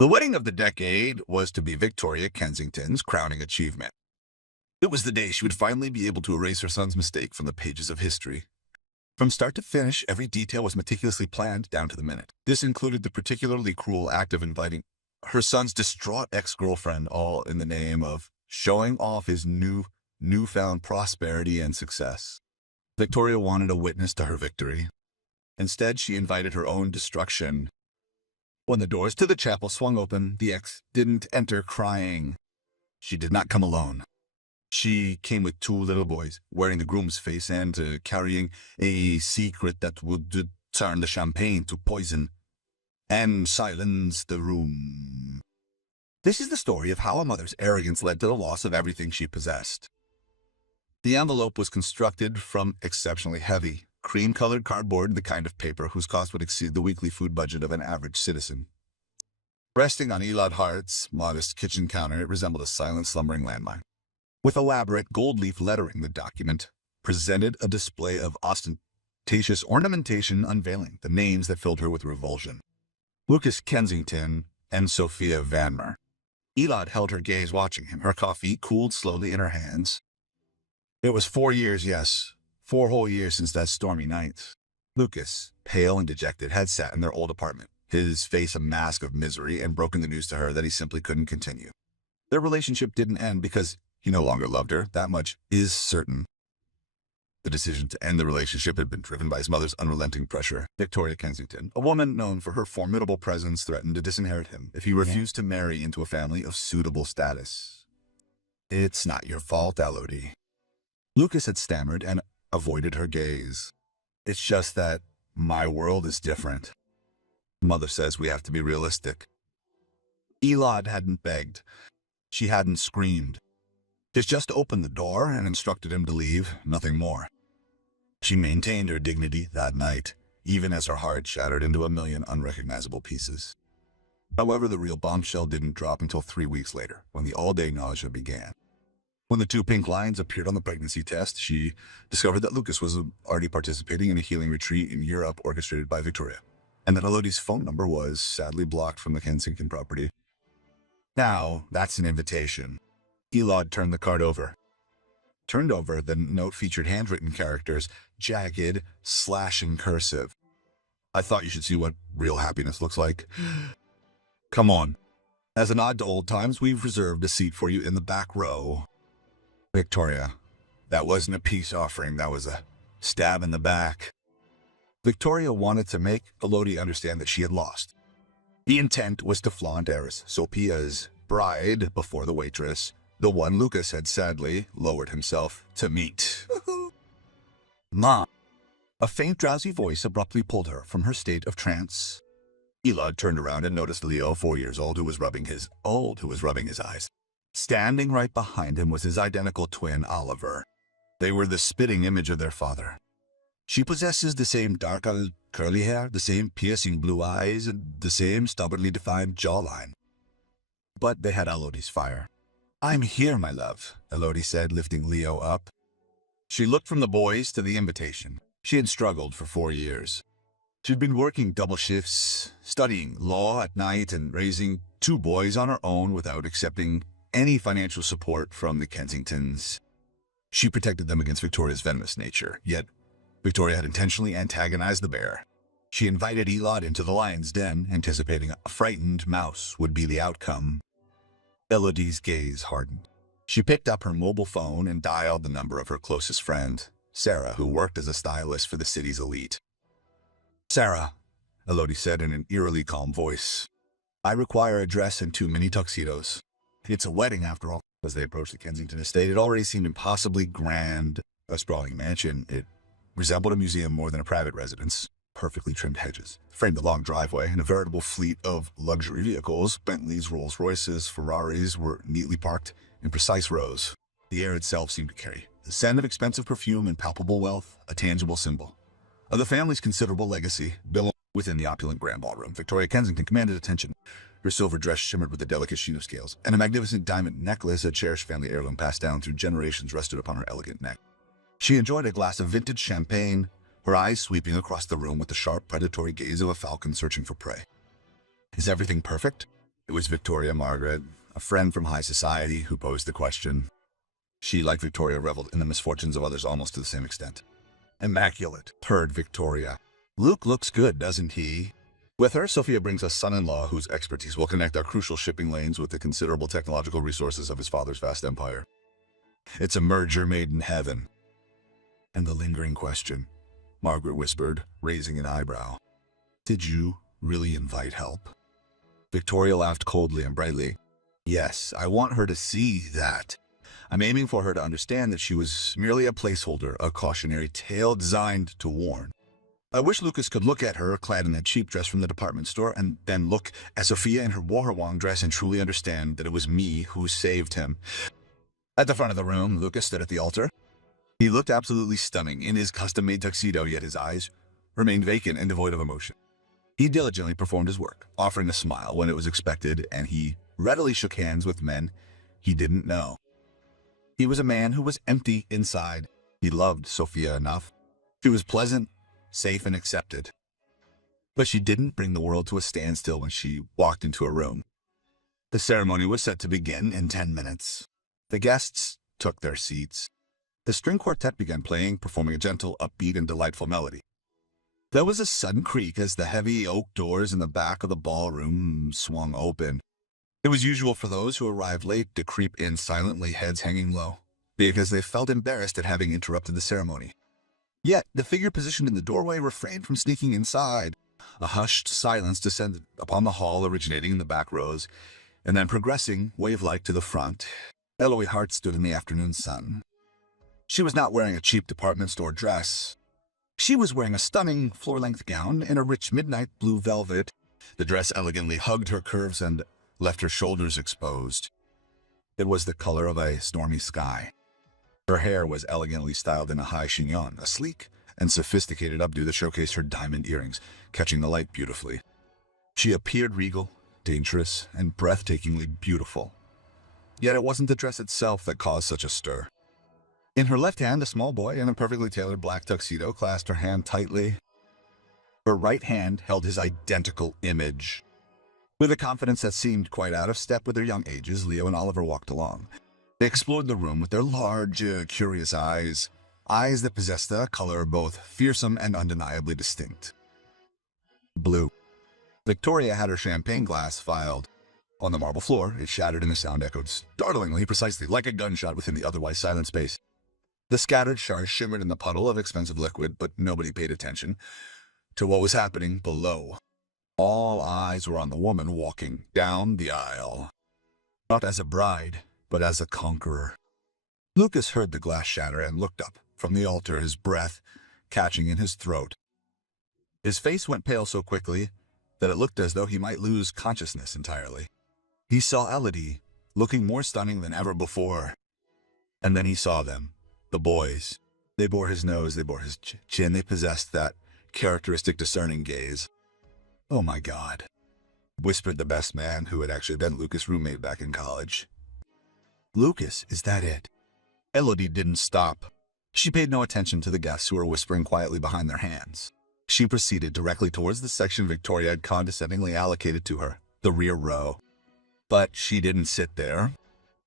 The wedding of the decade was to be Victoria Kensington's crowning achievement. It was the day she would finally be able to erase her son's mistake from the pages of history. From start to finish, every detail was meticulously planned down to the minute. This included the particularly cruel act of inviting her son's distraught ex-girlfriend, all in the name of showing off his newfound prosperity and success. Victoria wanted a witness to her victory. Instead, she invited her own destruction. When the doors to the chapel swung open, the ex didn't enter crying. She did not come alone. She came with two little boys, wearing the groom's face and carrying a secret that would turn the champagne to poison and silence the room. This is the story of how a mother's arrogance led to the loss of everything she possessed. The envelope was constructed from exceptionally heavy, cream-colored cardboard, the kind of paper whose cost would exceed the weekly food budget of an average citizen. Resting on Elad Hart's modest kitchen counter, it resembled a silent, slumbering landmine. With elaborate gold leaf lettering, the document presented a display of ostentatious ornamentation, unveiling the names that filled her with revulsion. Lucas Kensington and Sophia Vanmer. Elad held her gaze, watching him. Her coffee cooled slowly in her hands. It was 4 years, yes, 4 whole years since that stormy night. Lucas, pale and dejected, had sat in their old apartment, his face a mask of misery, and broken the news to her that he simply couldn't continue. Their relationship didn't end because he no longer loved her. That much is certain. The decision to end the relationship had been driven by his mother's unrelenting pressure. Victoria Kensington, a woman known for her formidable presence, threatened to disinherit him if he refused to marry into a family of suitable status. "It's not your fault, Elodie." Lucas had stammered and avoided her gaze. "It's just that my world is different. Mother says we have to be realistic." Elad hadn't begged. She hadn't screamed. She just opened the door and instructed him to leave, nothing more. She maintained her dignity that night, even as her heart shattered into a million unrecognizable pieces. However, the real bombshell didn't drop until 3 weeks later, when the all-day nausea began. When the 2 pink lines appeared on the pregnancy test, she discovered that Lucas was already participating in a healing retreat in Europe orchestrated by Victoria, and that Elodie's phone number was sadly blocked from the Kensington property. Now, that's an invitation. Elad turned the card over. The note featured handwritten characters, jagged, slashing cursive. "I thought you should see what real happiness looks like. Come on. As a nod to old times, we've reserved a seat for you in the back row." Victoria, that wasn't a peace offering, that was a stab in the back. Victoria wanted to make Elodie understand that she had lost. The intent was to flaunt heiress Sophia's bride before the waitress, the one Lucas had sadly lowered himself to meet. "Mom." A faint, drowsy voice abruptly pulled her from her state of trance. Elad turned around and noticed Leo, 4 years old, who was rubbing his eyes. Standing right behind him was his identical twin, Oliver. They were the spitting image of their father. "She possesses the same dark, curly hair, the same piercing blue eyes, and the same stubbornly defined jawline." But they had Elodie's fire. "I'm here, my love," Elodie said, lifting Leo up. She looked from the boys to the invitation. She had struggled for 4 years. She'd been working double shifts, studying law at night, and raising 2 boys on her own without accepting any financial support from the Kensingtons. She protected them against Victoria's venomous nature, yet Victoria had intentionally antagonized the bear. She invited Elad into the lion's den, anticipating a frightened mouse would be the outcome. Elodie's gaze hardened. She picked up her mobile phone and dialed the number of her closest friend, Sarah, who worked as a stylist for the city's elite. "Sarah," Elodie said in an eerily calm voice, "I require a dress and 2 mini tuxedos. It's a wedding, after all." As they approached the Kensington estate, it already seemed impossibly grand. A sprawling mansion, it resembled a museum more than a private residence. Perfectly trimmed hedges framed the long driveway, and a veritable fleet of luxury vehicles, Bentleys, Rolls-Royces, Ferraris, were neatly parked in precise rows. The air itself seemed to carry the scent of expensive perfume and palpable wealth, a tangible symbol of the family's considerable legacy. Built within the opulent grand ballroom, Victoria Kensington commanded attention. Her silver dress shimmered with a delicate sheen of scales, and a magnificent diamond necklace, a cherished family heirloom passed down through generations, rested upon her elegant neck. She enjoyed a glass of vintage champagne, her eyes sweeping across the room with the sharp, predatory gaze of a falcon searching for prey. "Is everything perfect?" It was Victoria Margaret, a friend from high society, who posed the question. She, like Victoria, reveled in the misfortunes of others almost to the same extent. Immaculate, purred Victoria. Luke looks good, doesn't he? With her, Sophia brings a son-in-law whose expertise will connect our crucial shipping lanes with the considerable technological resources of his father's vast empire. It's a merger made in heaven. And the lingering question, Margaret whispered, raising an eyebrow. Did you really invite help? Victoria laughed coldly and brightly. Yes, I want her to see that. I'm aiming for her to understand that she was merely a placeholder, a cautionary tale designed to warn. I wish Lucas could look at her clad in that cheap dress from the department store and then look at Sophia in her Warhawang dress and truly understand that it was me who saved him. At the front of the room, Lucas stood at the altar. He looked absolutely stunning in his custom-made tuxedo, yet his eyes remained vacant and devoid of emotion. He diligently performed his work, offering a smile when it was expected, and he readily shook hands with men he didn't know. He was a man who was empty inside. He loved Sophia enough. She was pleasant, safe, and accepted. But she didn't bring the world to a standstill when she walked into a room. The ceremony was set to begin in 10 minutes. The guests took their seats. The string quartet began playing, performing a gentle, upbeat, and delightful melody. There was a sudden creak as the heavy oak doors in the back of the ballroom swung open. It was usual for those who arrived late to creep in silently, heads hanging low, because they felt embarrassed at having interrupted the ceremony. Yet, the figure positioned in the doorway refrained from sneaking inside. A hushed silence descended upon the hall, originating in the back rows, and then progressing, wave-like, to the front. Eloise Hart stood in the afternoon sun. She was not wearing a cheap department store dress. She was wearing a stunning floor-length gown in a rich midnight blue velvet. The dress elegantly hugged her curves and left her shoulders exposed. It was the color of a stormy sky. Her hair was elegantly styled in a high chignon, a sleek and sophisticated updo that showcased her diamond earrings, catching the light beautifully. She appeared regal, dangerous, and breathtakingly beautiful. Yet it wasn't the dress itself that caused such a stir. In her left hand, a small boy in a perfectly tailored black tuxedo clasped her hand tightly. Her right hand held his identical image. With a confidence that seemed quite out of step with their young ages, Leo and Oliver walked along. They explored the room with their large, curious eyes that possessed a color both fearsome and undeniably distinct. Blue. Victoria had her champagne glass filed. On the marble floor, it shattered and the sound echoed startlingly precisely, like a gunshot within the otherwise silent space. The scattered shards shimmered in the puddle of expensive liquid, but nobody paid attention to what was happening below. All eyes were on the woman walking down the aisle, not as a bride, but as a conqueror. Lucas heard the glass shatter and looked up from the altar, his breath catching in his throat. His face went pale so quickly that it looked as though he might lose consciousness entirely. He saw Elodie, looking more stunning than ever before. And then he saw them, the boys. They bore his nose, they bore his chin, they possessed that characteristic discerning gaze. "Oh my God," whispered the best man, who had actually been Lucas' roommate back in college. "Lucas, is that it?" Elodie didn't stop. She paid no attention to the guests who were whispering quietly behind their hands. She proceeded directly towards the section Victoria had condescendingly allocated to her, the rear row. But she didn't sit there.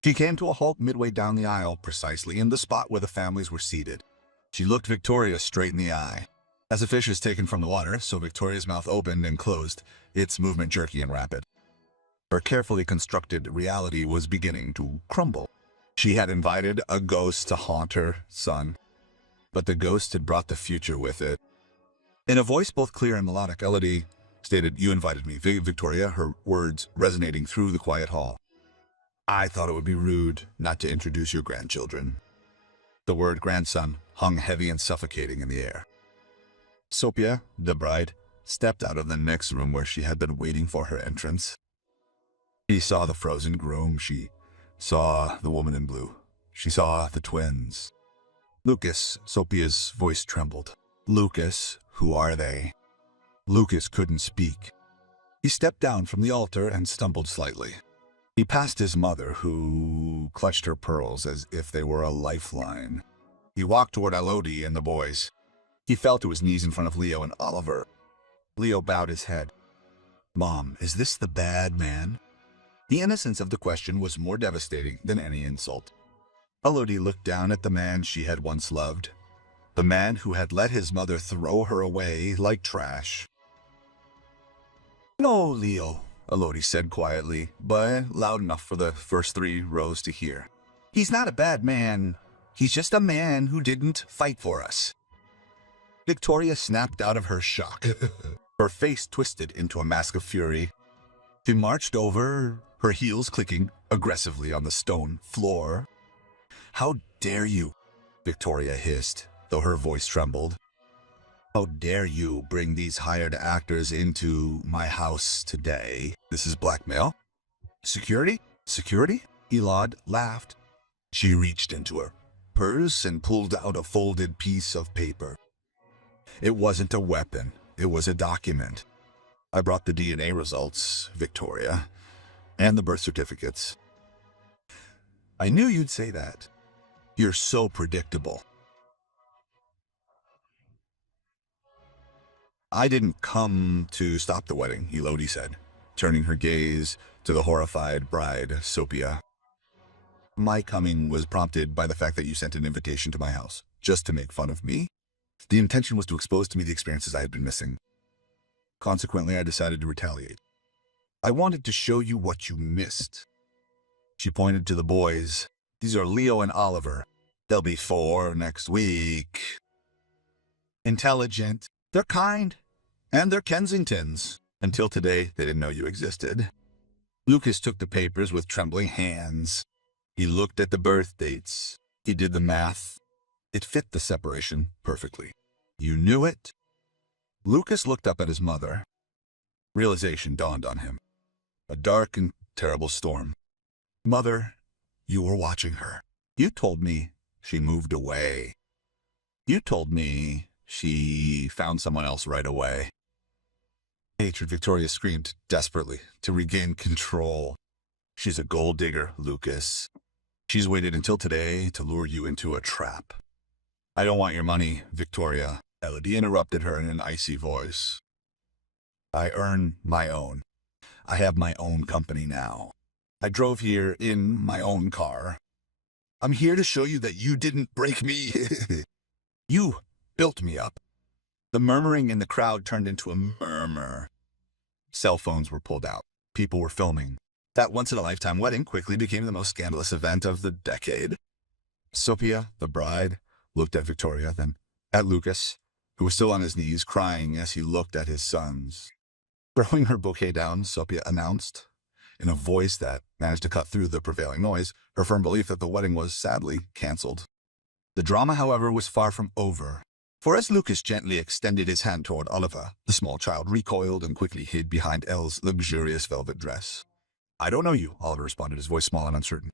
She came to a halt midway down the aisle, precisely in the spot where the families were seated. She looked Victoria straight in the eye. As a fish is taken from the water, so Victoria's mouth opened and closed, its movement jerky and rapid. Her carefully constructed reality was beginning to crumble. She had invited a ghost to haunt her son, but the ghost had brought the future with it. In a voice both clear and melodic, Elodie stated, "You invited me, Victoria," her words resonating through the quiet hall. "I thought it would be rude not to introduce your grandchildren." The word grandson hung heavy and suffocating in the air. Sophia, the bride, stepped out of the next room where she had been waiting for her entrance. She saw the frozen groom. She saw the woman in blue. She saw the twins. "Lucas," Sophia's voice trembled. "Lucas, who are they?" Lucas couldn't speak. He stepped down from the altar and stumbled slightly. He passed his mother, who clutched her pearls as if they were a lifeline. He walked toward Elodie and the boys. He fell to his knees in front of Leo and Oliver. Leo bowed his head. "Mom, is this the bad man?" The innocence of the question was more devastating than any insult. Elodie looked down at the man she had once loved, the man who had let his mother throw her away like trash. "No, Leo," Elodie said quietly, but loud enough for the first 3 rows to hear. "He's not a bad man. He's just a man who didn't fight for us." Victoria snapped out of her shock. Her face twisted into a mask of fury. She marched over, her heels clicking aggressively on the stone floor. "How dare you?" Victoria hissed, though her voice trembled. "How dare you bring these hired actors into my house today? This is blackmail." "Security? Security?" Elod laughed. She reached into her purse and pulled out a folded piece of paper. It wasn't a weapon. It was a document. "I brought the DNA results, Victoria, and the birth certificates." "I knew you'd say that. You're so predictable." "I didn't come to stop the wedding," Elodie said, turning her gaze to the horrified bride, Sophia. "My coming was prompted by the fact that you sent an invitation to my house, just to make fun of me. The intention was to expose to me the experiences I had been missing. Consequently, I decided to retaliate. I wanted to show you what you missed." She pointed to the boys. "These are Leo and Oliver. They'll be 4 next week. Intelligent. They're kind. And they're Kensingtons. Until today, they didn't know you existed." Lucas took the papers with trembling hands. He looked at the birth dates. He did the math. It fit the separation perfectly. "You knew it?" Lucas looked up at his mother. Realization dawned on him. A dark and terrible storm. "Mother, you were watching her. You told me she moved away. You told me she found someone else right away." Hatred, Victoria screamed desperately to regain control. "She's a gold digger, Lucas. She's waited until today to lure you into a trap." "I don't want your money, Victoria," Elodie interrupted her in an icy voice. "I earn my own. I have my own company now. I drove here in my own car. I'm here to show you that you didn't break me. You built me up." The murmuring in the crowd turned into a murmur. Cell phones were pulled out. People were filming. That once-in-a-lifetime wedding quickly became the most scandalous event of the decade. Sophia, the bride, looked at Victoria, then at Lucas, who was still on his knees crying as he looked at his sons. Throwing her bouquet down, Sophia announced, in a voice that managed to cut through the prevailing noise, her firm belief that the wedding was sadly canceled. The drama, however, was far from over. For as Lucas gently extended his hand toward Oliver, the small child recoiled and quickly hid behind Elle's luxurious velvet dress. "I don't know you," Oliver responded, his voice small and uncertain.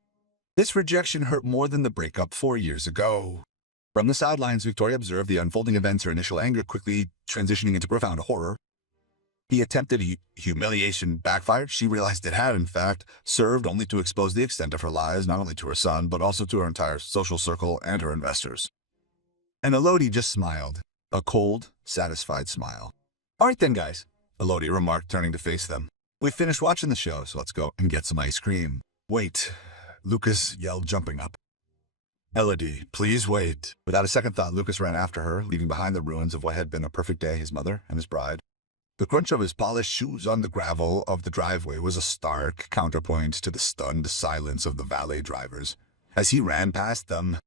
"This rejection hurt more than the breakup 4 years ago." From the sidelines, Victoria observed the unfolding events, her initial anger quickly transitioning into profound horror. The attempted humiliation backfired. She realized it had, in fact, served only to expose the extent of her lies, not only to her son, but also to her entire social circle and her investors. And Elodie just smiled, a cold, satisfied smile. "All right then, guys," Elodie remarked, turning to face them. "We finished watching the show, so let's go and get some ice cream." "Wait," Lucas yelled, jumping up. "Elodie, please wait." Without a second thought, Lucas ran after her, leaving behind the ruins of what had been a perfect day, his mother and his bride. The crunch of his polished shoes on the gravel of the driveway was a stark counterpoint to the stunned silence of the valet drivers as he ran past them.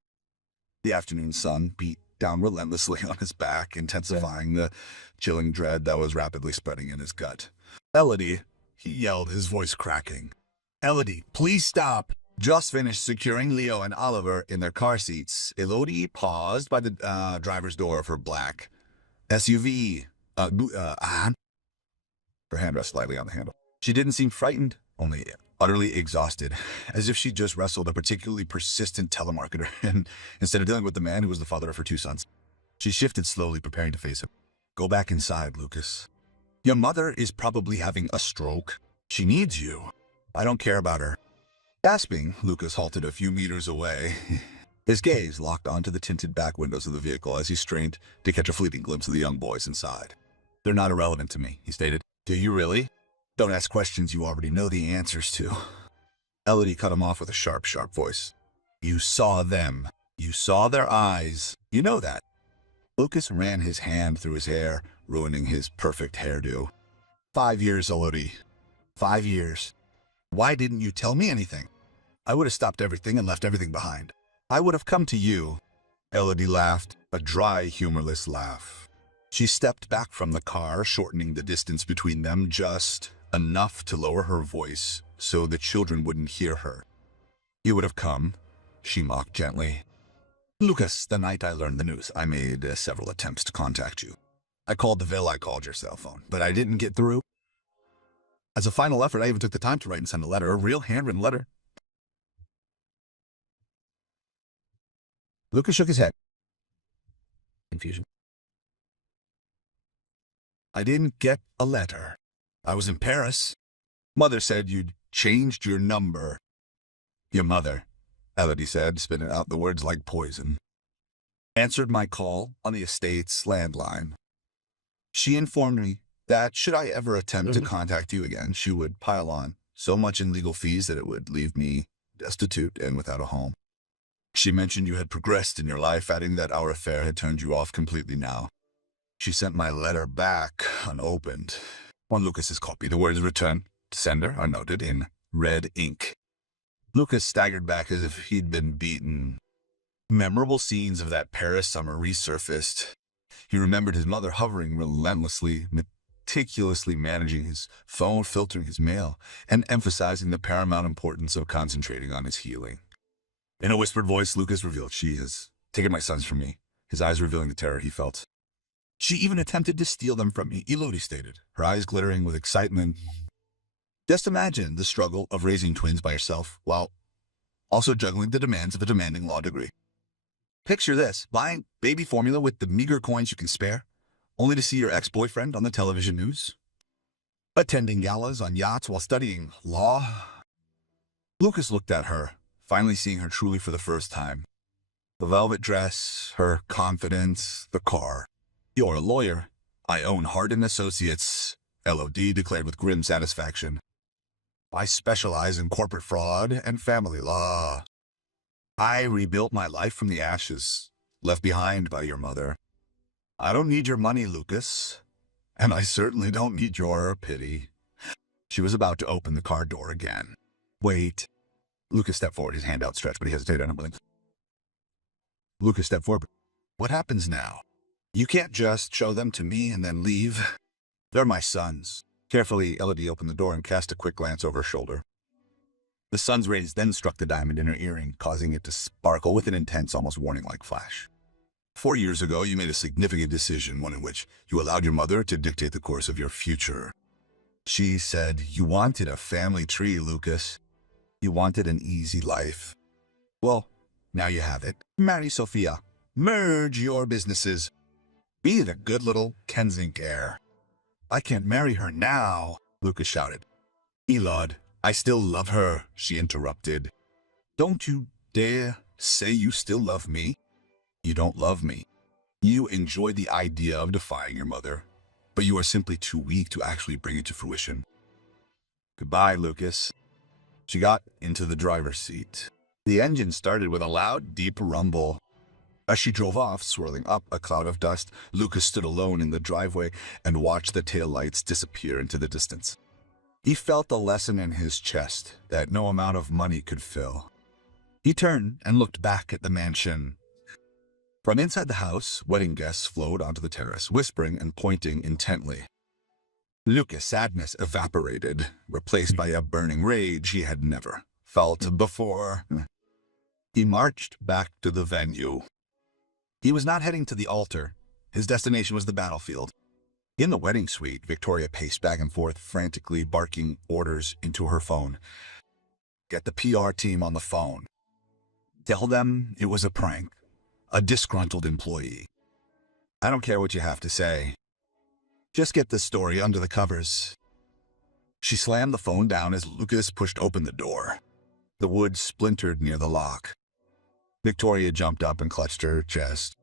The afternoon sun beat down relentlessly on his back, intensifying the chilling dread that was rapidly spreading in his gut. "Elodie," he yelled, his voice cracking. "Elodie, please stop." Just finished securing Leo and Oliver in their car seats, Elodie paused by the driver's door of her black SUV. Her hand rested lightly on the handle. She didn't seem frightened, only utterly exhausted, as if she'd just wrestled a particularly persistent telemarketer, and instead of dealing with the man who was the father of her 2 sons. She shifted slowly, preparing to face him. "Go back inside, Lucas. Your mother is probably having a stroke. She needs you. I don't care about her." Gasping, Lucas halted a few meters away. His gaze locked onto the tinted back windows of the vehicle as he strained to catch a fleeting glimpse of the young boys inside. "They're not irrelevant to me," he stated. "Do you really? Don't ask questions you already know the answers to." Elodie cut him off with a sharp, sharp voice. You saw them. You saw their eyes. You know that. Lucas ran his hand through his hair, ruining his perfect hairdo. 5 years, Elodie. 5 years. Why didn't you tell me anything? I would have stopped everything and left everything behind. I would have come to you. Elodie laughed, a dry, humorless laugh. She stepped back from the car, shortening the distance between them just enough to lower her voice so the children wouldn't hear her. You would have come, she mocked gently. Lucas, the night I learned the news, I made several attempts to contact you. I called the Ville, I called your cell phone, but I didn't get through. As a final effort, I even took the time to write and send a letter, a real handwritten letter. Lucas shook his head. Confusion. I didn't get a letter. I was in Paris. Mother said you'd changed your number. Your mother, Elodie said, spitting out the words like poison, answered my call on the estate's landline. She informed me that should I ever attempt to contact you again, she would pile on so much in legal fees that it would leave me destitute and without a home. She mentioned you had progressed in your life, adding that our affair had turned you off completely now. She sent my letter back unopened. On Lucas's copy, the words "return to sender" are noted in red ink. Lucas staggered back as if he'd been beaten. Memorable scenes of that Paris summer resurfaced. He remembered his mother hovering relentlessly, meticulously managing his phone, filtering his mail, and emphasizing the paramount importance of concentrating on his healing. In a whispered voice, Lucas revealed, she has taken my sons from me, his eyes revealing the terror he felt. She even attempted to steal them from me, Elodie stated, her eyes glittering with excitement. Just imagine the struggle of raising twins by yourself while also juggling the demands of a demanding law degree. Picture this, buying baby formula with the meager coins you can spare, only to see your ex-boyfriend on the television news. Attending galas on yachts while studying law. Lucas looked at her, finally seeing her truly for the first time. The velvet dress, her confidence, the car. You're a lawyer. I own Hardin Associates, LOD declared with grim satisfaction. I specialize in corporate fraud and family law. I rebuilt my life from the ashes, left behind by your mother. I don't need your money, Lucas, and I certainly don't need your pity. She was about to open the car door again. Wait. Lucas stepped forward, his hand outstretched, but he hesitated, unwilling. Lucas stepped forward. What happens now? You can't just show them to me and then leave. They're my sons. Carefully, Elodie opened the door and cast a quick glance over her shoulder. The sun's rays then struck the diamond in her earring, causing it to sparkle with an intense, almost warning-like flash. 4 years ago, you made a significant decision, one in which you allowed your mother to dictate the course of your future. She said you wanted a family tree, Lucas. You wanted an easy life. Well, now you have it. Marry Sophia. Merge your businesses. Be the good little Kensington heir. I can't marry her now, Lucas shouted. Elod, I still love her, she interrupted. Don't you dare say you still love me. You don't love me. You enjoy the idea of defying your mother, but you are simply too weak to actually bring it to fruition. Goodbye, Lucas. She got into the driver's seat. The engine started with a loud, deep rumble. As she drove off, swirling up a cloud of dust, Lucas stood alone in the driveway and watched the taillights disappear into the distance. He felt a lesson in his chest that no amount of money could fill. He turned and looked back at the mansion. From inside the house, wedding guests flowed onto the terrace, whispering and pointing intently. Lucas' sadness evaporated, replaced by a burning rage he had never felt before. He marched back to the venue. He was not heading to the altar. His destination was the battlefield. In the wedding suite, Victoria paced back and forth, frantically barking orders into her phone. Get the PR team on the phone. Tell them it was a prank. A disgruntled employee. I don't care what you have to say. Just get this story under the covers. She slammed the phone down as Lucas pushed open the door. The wood splintered near the lock. Victoria jumped up and clutched her chest.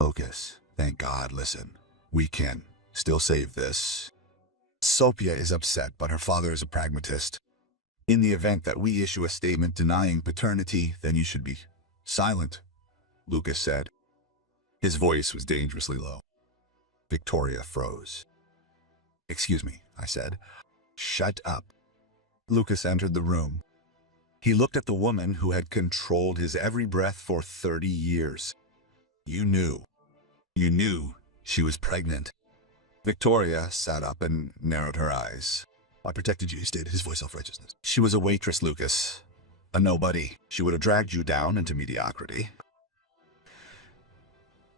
Lucas, thank God, listen. We can still save this. Sophia is upset, but her father is a pragmatist. In the event that we issue a statement denying paternity, then you should be silent, Lucas said. His voice was dangerously low. Victoria froze. "Excuse me," I said. "Shut up." Lucas entered the room. He looked at the woman who had controlled his every breath for 30 years. You knew she was pregnant." Victoria sat up and narrowed her eyes. "I protected you," he stated, his voice self-righteousness. "She was a waitress, Lucas. A nobody. She would have dragged you down into mediocrity.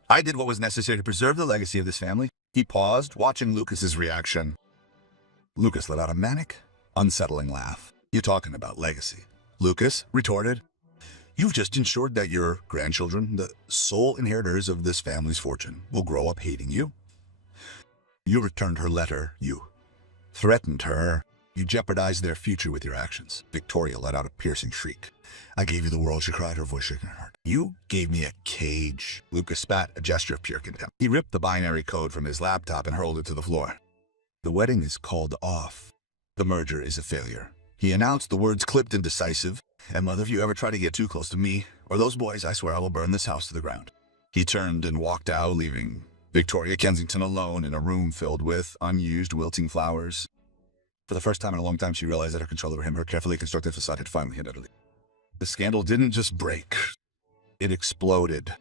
I did what was necessary to preserve the legacy of this family." He paused, watching Lucas's reaction. Lucas let out a manic, unsettling laugh. "You talking about legacy?" Lucas retorted. "You've just ensured that your grandchildren, the sole inheritors of this family's fortune, will grow up hating you. You returned her letter. You threatened her. You jeopardized their future with your actions." Victoria let out a piercing shriek. "I gave you the world," she cried, her voice shaking her heart. "You gave me a cage." Lucas spat, a gesture of pure contempt. He ripped the binary code from his laptop and hurled it to the floor. "The wedding is called off. The merger is a failure." He announced, the words clipped and decisive. "And mother, if you ever try to get too close to me or those boys, I swear I will burn this house to the ground." He turned and walked out, leaving Victoria Kensington alone in a room filled with unused, wilting flowers. For the first time in a long time, she realized that her control over him, her carefully constructed facade, had finally and utterly. The scandal didn't just break. It exploded.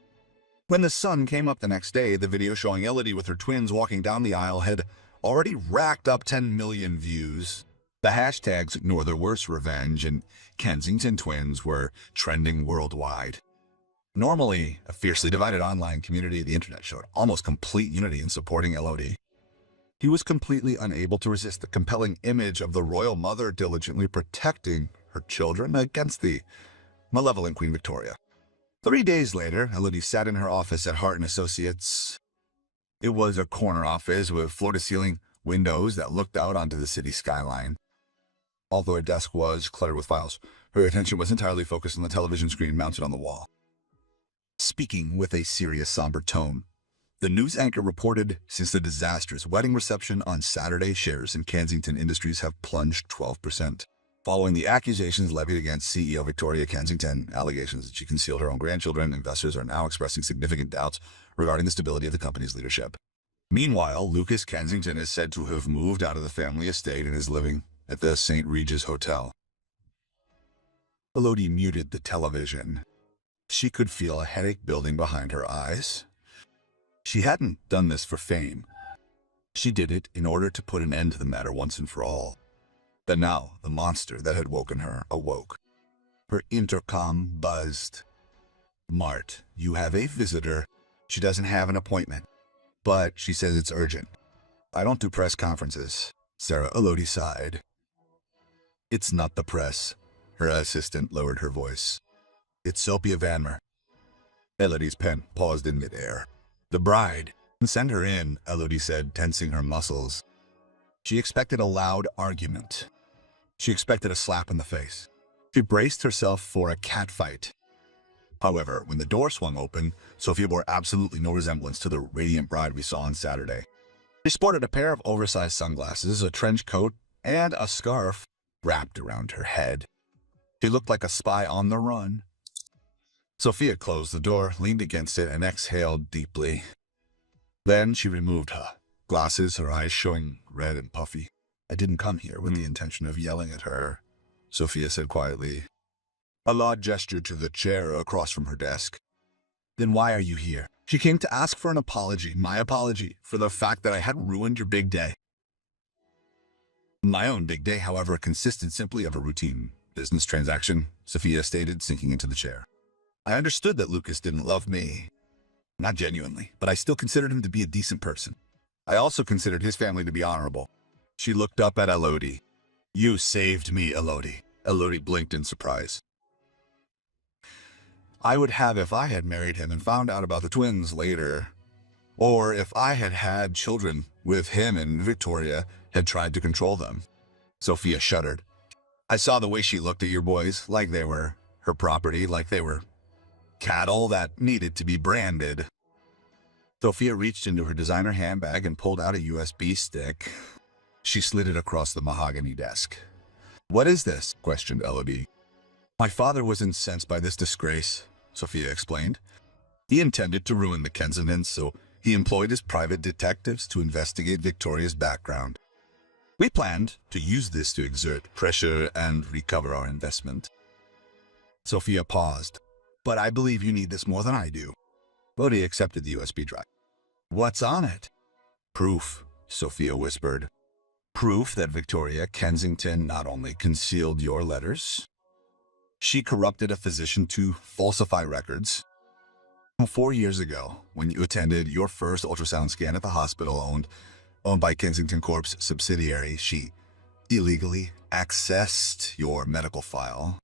When the sun came up the next day, the video showing Elodie with her twins walking down the aisle had already racked up 10 million views. The hashtags "Nor the Worst Revenge" and "Kensington Twins" were trending worldwide. Normally a fiercely divided online community, the internet showed almost complete unity in supporting Elodie. He was completely unable to resist the compelling image of the royal mother diligently protecting her children against the malevolent Queen Victoria. 3 days later, Elodie sat in her office at Hart & Associates. It was a corner office with floor-to-ceiling windows that looked out onto the city skyline. Although her desk was cluttered with files, her attention was entirely focused on the television screen mounted on the wall. Speaking with a serious, somber tone, the news anchor reported, "Since the disastrous wedding reception on Saturday, shares in Kensington Industries have plunged 12%. Following the accusations levied against CEO Victoria Kensington, allegations that she concealed her own grandchildren, investors are now expressing significant doubts regarding the stability of the company's leadership." Meanwhile, Lucas Kensington is said to have moved out of the family estate and is living at the St. Regis Hotel. Elodie muted the television. She could feel a headache building behind her eyes. She hadn't done this for fame. She did it in order to put an end to the matter once and for all. But now, the monster that had woken her awoke. Her intercom buzzed. "Mart, you have a visitor. She doesn't have an appointment, but she says it's urgent." "I don't do press conferences," Sarah Elodie sighed. "It's not the press." Her assistant lowered her voice. "It's Sophia Vanmer." Elodie's pen paused in midair. "The bride." "Send her in," Elodie said, tensing her muscles. She expected a loud argument. She expected a slap in the face. She braced herself for a catfight. However, when the door swung open, Sophia bore absolutely no resemblance to the radiant bride we saw on Saturday. She sported a pair of oversized sunglasses, a trench coat, and a scarf wrapped around her head. She looked like a spy on the run. Sophia closed the door, leaned against it, and exhaled deeply. Then she removed her glasses, her eyes showing red and puffy. "I didn't come here with the intention of yelling at her," Sophia said quietly. Alad gestured to the chair across from her desk. "Then why are you here?" "She came to ask for an apology, my apology, for the fact that I had ruined your big day." "My own big day, however, consisted simply of a routine business transaction," Sophia stated, sinking into the chair. "I understood that Lucas didn't love me. Not genuinely, but I still considered him to be a decent person. I also considered his family to be honorable." She looked up at Elodie. "You saved me, Elodie." Elodie blinked in surprise. "I would have if I had married him and found out about the twins later. Or if I had had children with him and Victoria had tried to control them." Sophia shuddered. "I saw the way she looked at your boys, like they were her property, like they were cattle that needed to be branded." Sophia reached into her designer handbag and pulled out a USB stick. She slid it across the mahogany desk. "What is this?" questioned Elodie. "My father was incensed by this disgrace," Sophia explained. "He intended to ruin the Kensingtons, so he employed his private detectives to investigate Victoria's background. We planned to use this to exert pressure and recover our investment." Sophia paused. "But I believe you need this more than I do." Elodie accepted the USB drive. "What's on it?" "Proof," Sophia whispered. "Proof that Victoria Kensington not only concealed your letters, she corrupted a physician to falsify records. 4 years ago, when you attended your first ultrasound scan at the hospital owned by Kensington Corp's subsidiary, she illegally accessed your medical file.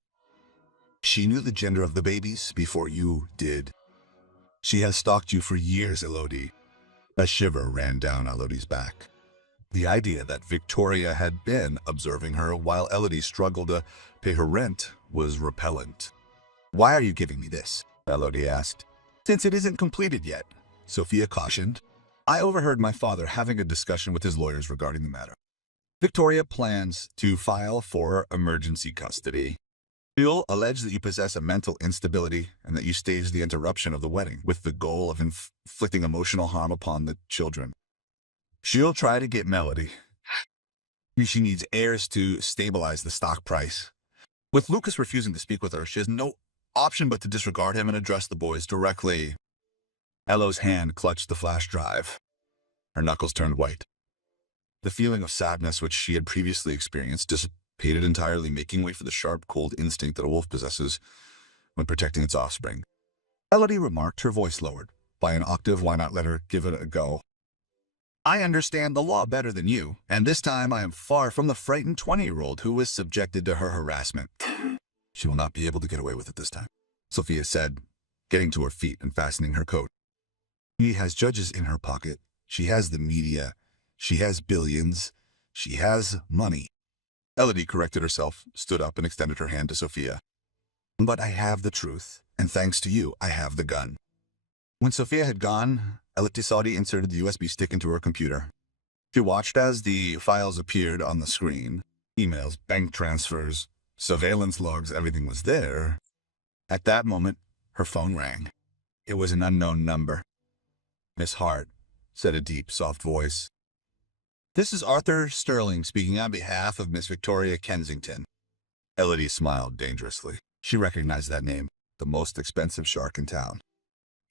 She knew the gender of the babies before you did. She has stalked you for years, Elodie." A shiver ran down Elodie's back. The idea that Victoria had been observing her while Elodie struggled to pay her rent was repellent. "Why are you giving me this?" Elodie asked. "Since it isn't completed yet," Sophia cautioned. "I overheard my father having a discussion with his lawyers regarding the matter. Victoria plans to file for emergency custody. She'll allege that you possess a mental instability and that you staged the interruption of the wedding with the goal of inflicting emotional harm upon the children. She'll try to get Melody. She needs heirs to stabilize the stock price. With Lucas refusing to speak with her, she has no option but to disregard him and address the boys directly." Elo's hand clutched the flash drive. Her knuckles turned white. The feeling of sadness which she had previously experienced dissipated entirely, making way for the sharp, cold instinct that a wolf possesses when protecting its offspring. Elodie remarked, her voice lowered by an octave. "Why not let her give it a go? I understand the law better than you, and this time I am far from the frightened 20-year-old who was subjected to her harassment." "She will not be able to get away with it this time," Sophia said, getting to her feet and fastening her coat. "She has judges in her pocket. She has the media. She has billions. She has money." Elodie corrected herself, stood up, and extended her hand to Sophia. "But I have the truth, and thanks to you, I have the gun." When Sophia had gone, Elodie inserted the USB stick into her computer. She watched as the files appeared on the screen. Emails, bank transfers, surveillance logs, everything was there. At that moment, her phone rang. It was an unknown number. "Miss Hart," said a deep, soft voice. "This is Arthur Sterling speaking on behalf of Miss Victoria Kensington." Elodie smiled dangerously. She recognized that name, the most expensive shark in town.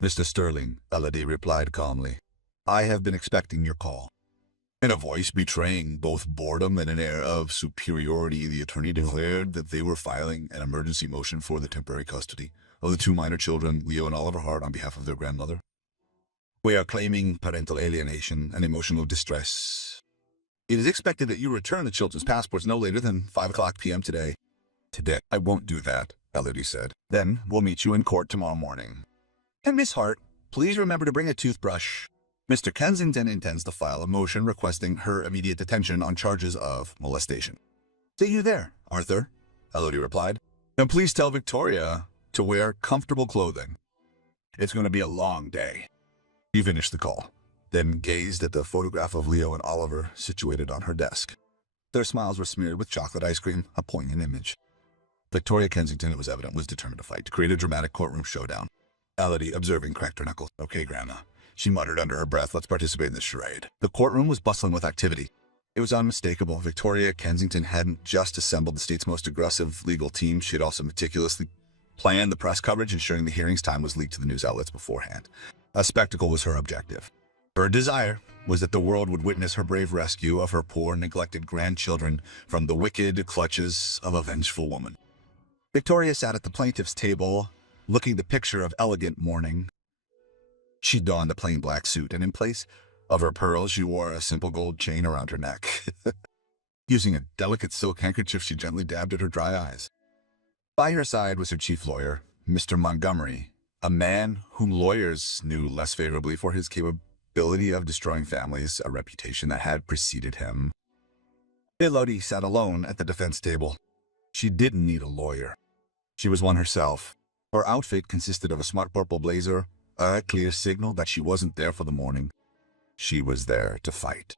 "Mr. Sterling," Elodie replied calmly, "I have been expecting your call." In a voice betraying both boredom and an air of superiority, the attorney declared that they were filing an emergency motion for the temporary custody of the two minor children, Leo and Oliver Hart, on behalf of their grandmother. "We are claiming parental alienation and emotional distress. It is expected that you return the children's passports no later than 5 p.m. today." "Today? I won't do that," Elodie said. "Then we'll meet you in court tomorrow morning. And Miss Hart, please remember to bring a toothbrush. Mr. Kensington intends to file a motion requesting her immediate detention on charges of molestation." "See you there, Arthur," Elodie replied. "And please tell Victoria to wear comfortable clothing. It's going to be a long day." She finished the call, then gazed at the photograph of Leo and Oliver situated on her desk. Their smiles were smeared with chocolate ice cream, a poignant image. Victoria Kensington, it was evident, was determined to fight, to create a dramatic courtroom showdown. Elodie, observing, cracked her knuckles. "Okay, Grandma," she muttered under her breath, "let's participate in this charade." The courtroom was bustling with activity. It was unmistakable. Victoria Kensington hadn't just assembled the state's most aggressive legal team, she had also meticulously planned the press coverage, ensuring the hearing's time was leaked to the news outlets beforehand. A spectacle was her objective. Her desire was that the world would witness her brave rescue of her poor, neglected grandchildren from the wicked clutches of a vengeful woman. Victoria sat at the plaintiff's table, looking the picture of elegant mourning. She donned a plain black suit, and in place of her pearls, she wore a simple gold chain around her neck. Using a delicate silk handkerchief, she gently dabbed at her dry eyes. By her side was her chief lawyer, Mr. Montgomery, a man whom lawyers knew less favorably for his capability of destroying families, a reputation that had preceded him. Elodie sat alone at the defense table. She didn't need a lawyer. She was one herself. Her outfit consisted of a smart purple blazer, a clear signal that she wasn't there for the morning. She was there to fight.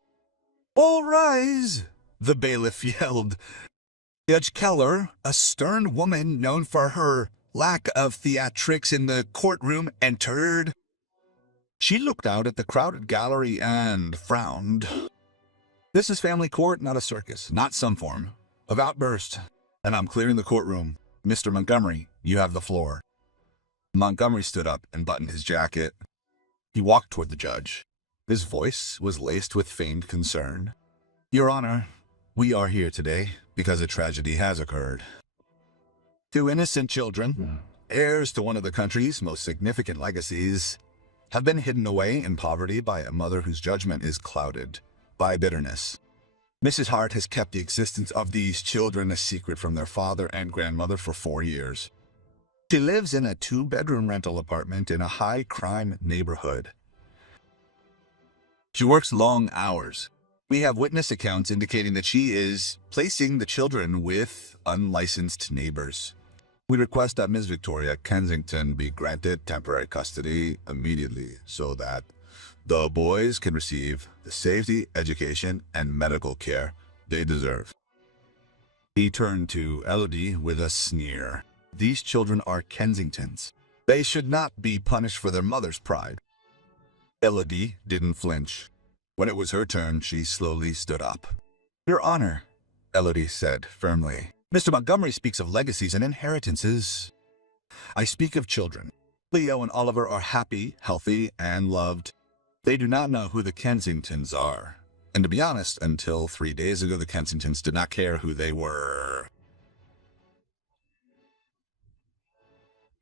"All rise!" the bailiff yelled. Judge Keller, a stern woman known for her lack of theatrics in the courtroom, entered. She looked out at the crowded gallery and frowned. This is family court, not a circus, not some form of outburst. And I'm clearing the courtroom. Mr. Montgomery, you have the floor. Montgomery stood up and buttoned his jacket. He walked toward the judge. His voice was laced with feigned concern. Your Honor, we are here today because a tragedy has occurred. Two innocent children, heirs to one of the country's most significant legacies, have been hidden away in poverty by a mother whose judgment is clouded by bitterness. Mrs. Hart has kept the existence of these children a secret from their father and grandmother for 4 years. She lives in a 2-bedroom rental apartment in a high-crime neighborhood. She works long hours. We have witness accounts indicating that she is placing the children with unlicensed neighbors. We request that Ms. Victoria Kensington be granted temporary custody immediately so that the boys can receive the safety, education, and medical care they deserve. He turned to Elodie with a sneer. These children are Kensingtons. They should not be punished for their mother's pride. Elodie didn't flinch. When it was her turn, she slowly stood up. Your Honor, Elodie said firmly. Mr. Montgomery speaks of legacies and inheritances. I speak of children. Leo and Oliver are happy, healthy, and loved. They do not know who the Kensingtons are. And to be honest, until 3 days ago, the Kensingtons did not care who they were.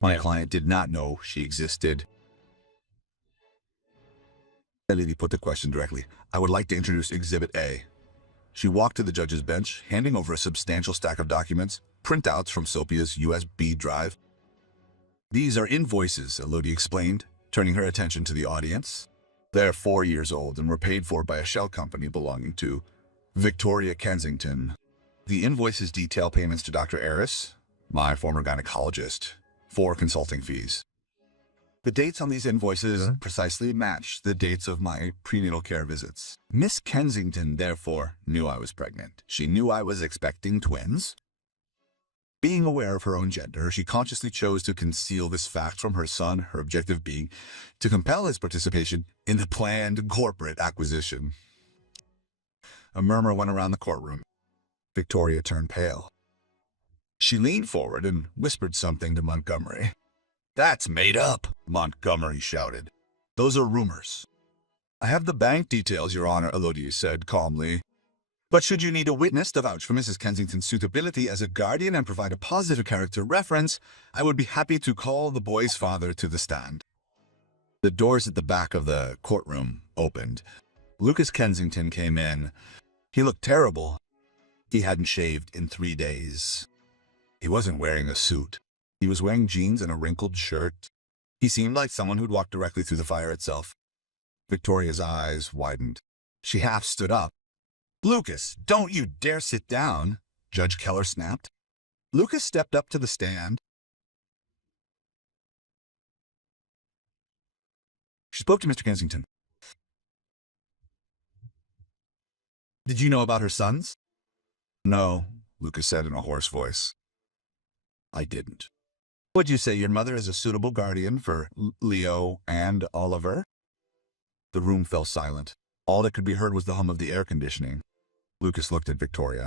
My client did not know she existed. Elodie put the question directly. I would like to introduce Exhibit A. She walked to the judge's bench, handing over a substantial stack of documents, printouts from Sophia's USB drive. These are invoices, Elodie explained, turning her attention to the audience. They're 4 years old and were paid for by a shell company belonging to Victoria Kensington. The invoices detail payments to Dr. Eris, my former gynecologist, for consulting fees. The dates on these invoices precisely match the dates of my prenatal care visits. Miss Kensington, therefore, knew I was pregnant. She knew I was expecting twins. Being aware of her own gender, she consciously chose to conceal this fact from her son, her objective being to compel his participation in the planned corporate acquisition. A murmur went around the courtroom. Victoria turned pale. She leaned forward and whispered something to Montgomery. That's made up, Montgomery shouted. Those are rumors. I have the bank details, Your Honor, Elodie said calmly. But should you need a witness to vouch for Mrs. Kensington's suitability as a guardian and provide a positive character reference, I would be happy to call the boy's father to the stand. The doors at the back of the courtroom opened. Lucas Kensington came in. He looked terrible. He hadn't shaved in 3 days. He wasn't wearing a suit. He was wearing jeans and a wrinkled shirt. He seemed like someone who'd walked directly through the fire itself. Victoria's eyes widened. She half stood up. Lucas, don't you dare sit down, Judge Keller snapped. Lucas stepped up to the stand. She spoke to Mr. Kensington. Did you know about her sons? No, Lucas said in a hoarse voice. I didn't. Would you say your mother is a suitable guardian for Leo and Oliver? The room fell silent. All that could be heard was the hum of the air conditioning. Lucas looked at Victoria.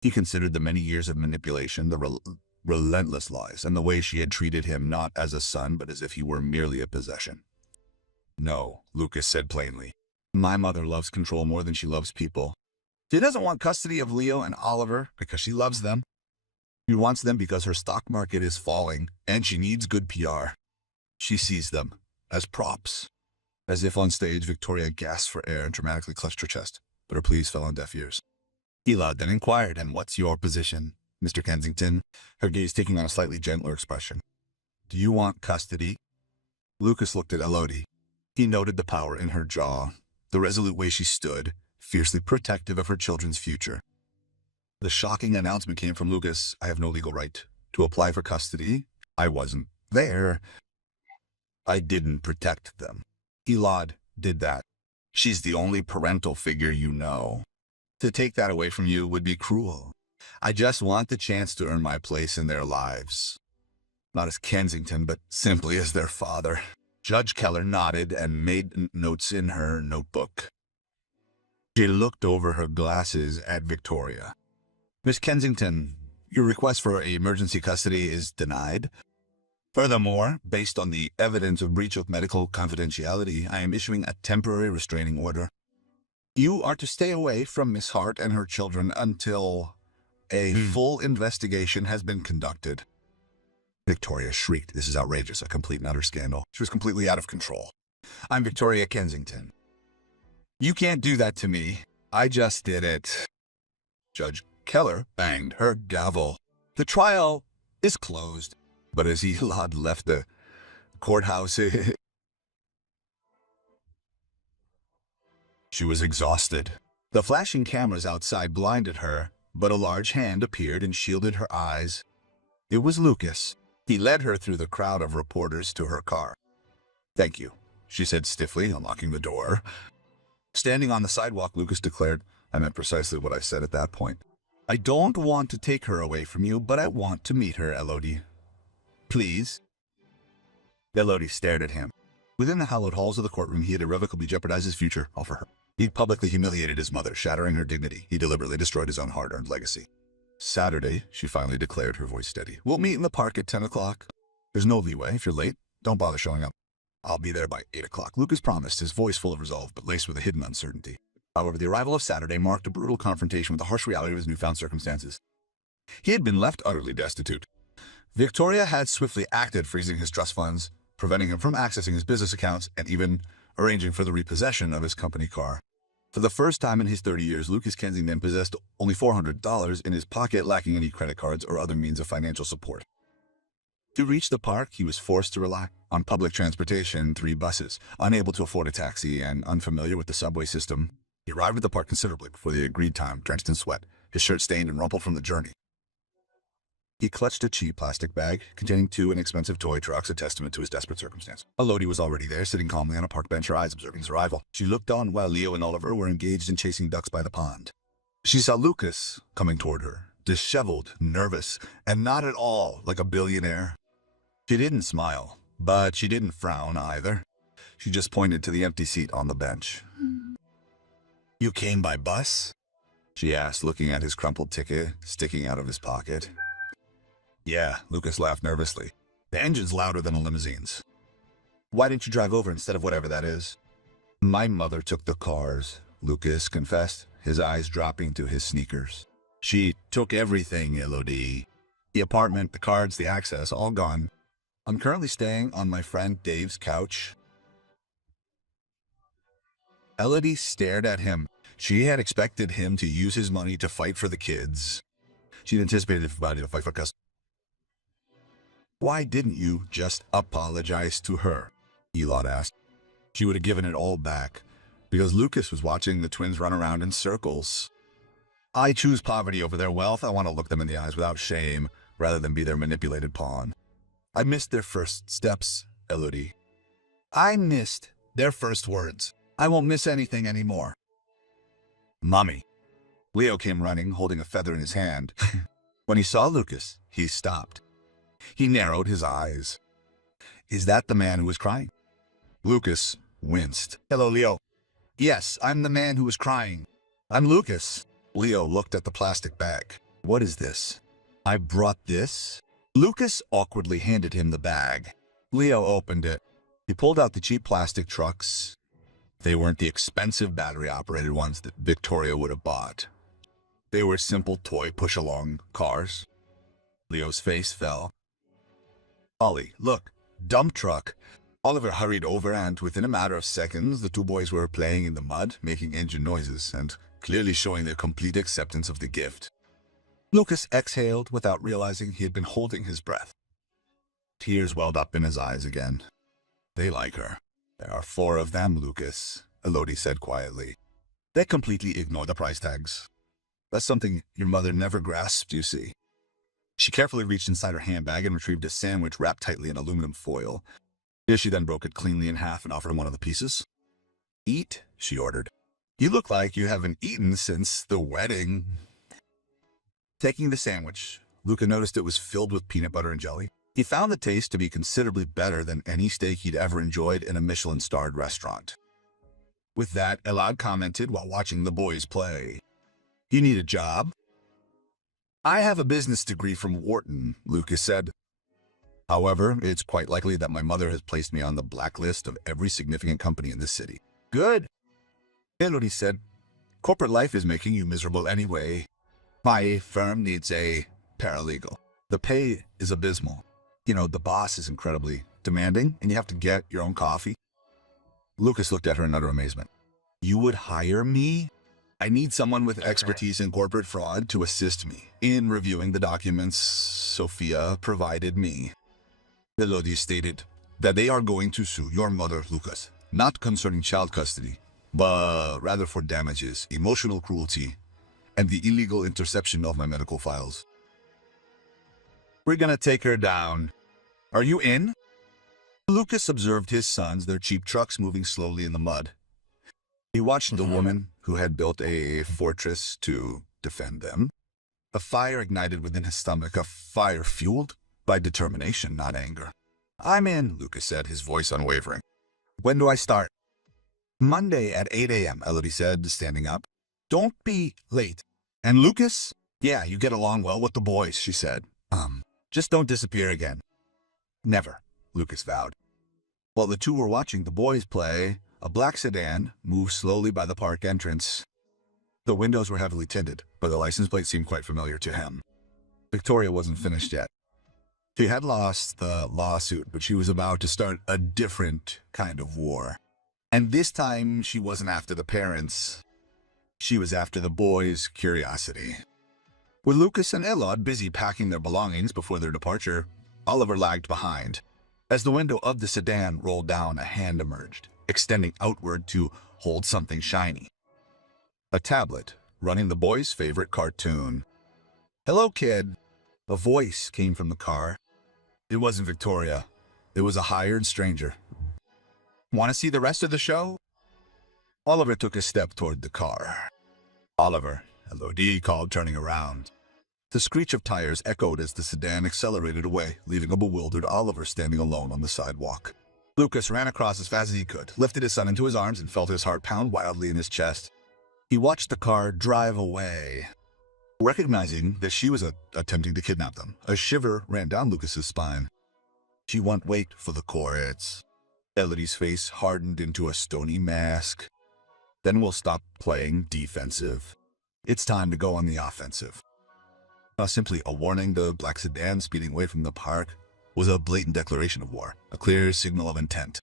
He considered the many years of manipulation, the relentless lies, and the way she had treated him not as a son but as if he were merely a possession. No, Lucas said plainly. My mother loves control more than she loves people. She doesn't want custody of Leo and Oliver because she loves them. She wants them because her stock market is falling, and she needs good PR. She sees them as props. As if on stage, Victoria gasped for air and dramatically clutched her chest, but her pleas fell on deaf ears. Elod then inquired, and what's your position, Mr. Kensington? Her gaze taking on a slightly gentler expression. Do you want custody? Lucas looked at Elodie. He noted the power in her jaw, the resolute way she stood, fiercely protective of her children's future. The shocking announcement came from Lucas. I have no legal right to apply for custody. I wasn't there. I didn't protect them. Elod did that. She's the only parental figure you know. To take that away from you would be cruel. I just want the chance to earn my place in their lives. Not as Kensington, but simply as their father. Judge Keller nodded and made notes in her notebook. She looked over her glasses at Victoria. Miss Kensington, your request for emergency custody is denied. Furthermore, based on the evidence of breach of medical confidentiality, I am issuing a temporary restraining order. You are to stay away from Miss Hart and her children until a full investigation has been conducted. Victoria shrieked. This is outrageous, a complete and utter scandal. She was completely out of control. I'm Victoria Kensington. You can't do that to me. I just did it. Judge Keller banged her gavel. The trial is closed. But as Elad left the courthouse, she was exhausted. The flashing cameras outside blinded her, but a large hand appeared and shielded her eyes. It was Lucas. He led her through the crowd of reporters to her car. Thank you, she said stiffly, unlocking the door. Standing on the sidewalk, Lucas declared, I meant precisely what I said at that point. I don't want to take her away from you, but I want to meet her, Elodie. Please? Elodie stared at him. Within the hallowed halls of the courtroom, he had irrevocably jeopardized his future, all for her. He'd publicly humiliated his mother, shattering her dignity. He deliberately destroyed his own hard-earned legacy. Saturday, she finally declared, her voice steady. We'll meet in the park at 10 o'clock. There's no leeway. If you're late, don't bother showing up. I'll be there by 8 o'clock. Lucas promised, his voice full of resolve, but laced with a hidden uncertainty. However, the arrival of Saturday marked a brutal confrontation with the harsh reality of his newfound circumstances. He had been left utterly destitute. Victoria had swiftly acted, freezing his trust funds, preventing him from accessing his business accounts, and even arranging for the repossession of his company car. For the first time in his 30 years, Lucas Kensington possessed only $400 in his pocket, lacking any credit cards or other means of financial support. To reach the park, he was forced to rely on public transportation, 3 buses. Unable to afford a taxi and unfamiliar with the subway system, he arrived at the park considerably before the agreed time, drenched in sweat, his shirt stained and rumpled from the journey. He clutched a cheap plastic bag containing 2 inexpensive toy trucks, a testament to his desperate circumstance. Elodie was already there, sitting calmly on a park bench, her eyes observing his arrival. She looked on while Leo and Oliver were engaged in chasing ducks by the pond. She saw Lucas coming toward her, disheveled, nervous, and not at all like a billionaire. She didn't smile, but she didn't frown either. She just pointed to the empty seat on the bench. You came by bus? She asked, looking at his crumpled ticket sticking out of his pocket. Yeah, Lucas laughed nervously. The engine's louder than a limousine's. Why didn't you drive over instead of whatever that is? My mother took the cars, Lucas confessed, his eyes dropping to his sneakers. She took everything, Elodie. The apartment, the cards, the access, all gone. I'm currently staying on my friend Dave's couch. Elodie stared at him. She had expected him to use his money to fight for the kids. She'd anticipated everybody to fight for custody. Why didn't you just apologize to her? Elad asked. She would have given it all back, because Lucas was watching the twins run around in circles. I choose poverty over their wealth. I want to look them in the eyes without shame, rather than be their manipulated pawn. I missed their first steps, Elodie. I missed their first words. I won't miss anything anymore. Mommy. Leo came running, holding a feather in his hand. When he saw Lucas, he stopped. He narrowed his eyes. Is that the man who was crying? Lucas winced. Hello, Leo. Yes, I'm the man who was crying. I'm Lucas. Leo looked at the plastic bag. What is this? I brought this? Lucas awkwardly handed him the bag. Leo opened it. He pulled out the cheap plastic trucks. They weren't the expensive battery-operated ones that Victoria would have bought. They were simple toy push-along cars. Leo's face fell. Ollie, look, dump truck. Oliver hurried over, and within a matter of seconds, the 2 boys were playing in the mud, making engine noises, and clearly showing their complete acceptance of the gift. Lucas exhaled without realizing he had been holding his breath. Tears welled up in his eyes again. They like her. There are 4 of them, Lucas, Elodie said quietly. They completely ignore the price tags. That's something your mother never grasped, you see. She carefully reached inside her handbag and retrieved a sandwich wrapped tightly in aluminum foil. She then broke it cleanly in half and offered him one of the pieces. Eat, she ordered. You look like you haven't eaten since the wedding. Taking the sandwich, Luca noticed it was filled with peanut butter and jelly. He found the taste to be considerably better than any steak he'd ever enjoyed in a Michelin-starred restaurant. With that, Elad commented while watching the boys play. "You need a job?" "I have a business degree from Wharton," Lucas said. "However, it's quite likely that my mother has placed me on the blacklist of every significant company in this city." "Good," Elodie said. "Corporate life is making you miserable anyway. My firm needs a paralegal. The pay is abysmal. You know, the boss is incredibly demanding, and you have to get your own coffee." Lucas looked at her in utter amazement. "You would hire me? I need someone with expertise in corporate fraud to assist me in reviewing the documents Sophia provided me." Elodie stated that they are going to sue your mother, Lucas, not concerning child custody, but rather for damages, emotional cruelty, and the illegal interception of my medical files. "We're gonna take her down. Are you in?" Lucas observed his sons, their cheap trucks moving slowly in the mud. He watched the woman who had built a fortress to defend them. A fire ignited within his stomach, a fire fueled by determination, not anger. "I'm in," Lucas said, his voice unwavering. "When do I start?" "Monday at 8 a.m., Elodie said, standing up. "Don't be late." "And Lucas?" "Yeah, you get along well with the boys," she said. Just don't disappear again." "Never," Lucas vowed. While the two were watching the boys play, a black sedan moved slowly by the park entrance. The windows were heavily tinted, but the license plate seemed quite familiar to him. Victoria wasn't finished yet. She had lost the lawsuit, but she was about to start a different kind of war. And this time, she wasn't after the parents. She was after the boys' curiosity. With Lucas and Elad busy packing their belongings before their departure, Oliver lagged behind. As the window of the sedan rolled down, a hand emerged, extending outward to hold something shiny. A tablet, running the boys' favorite cartoon. "Hello, kid." A voice came from the car. It wasn't Victoria. It was a hired stranger. "Want to see the rest of the show?" Oliver took a step toward the car. "Oliver," Elodie called, turning around. The screech of tires echoed as the sedan accelerated away, leaving a bewildered Oliver standing alone on the sidewalk. Lucas ran across as fast as he could, lifted his son into his arms, and felt his heart pound wildly in his chest. He watched the car drive away. Recognizing that she was attempting to kidnap them, a shiver ran down Lucas's spine. She won't wait for the chorus. Elodie's face hardened into a stony mask. "Then we'll stop playing defensive. It's time to go on the offensive." Not simply a warning, the black sedan speeding away from the park was a blatant declaration of war, a clear signal of intent.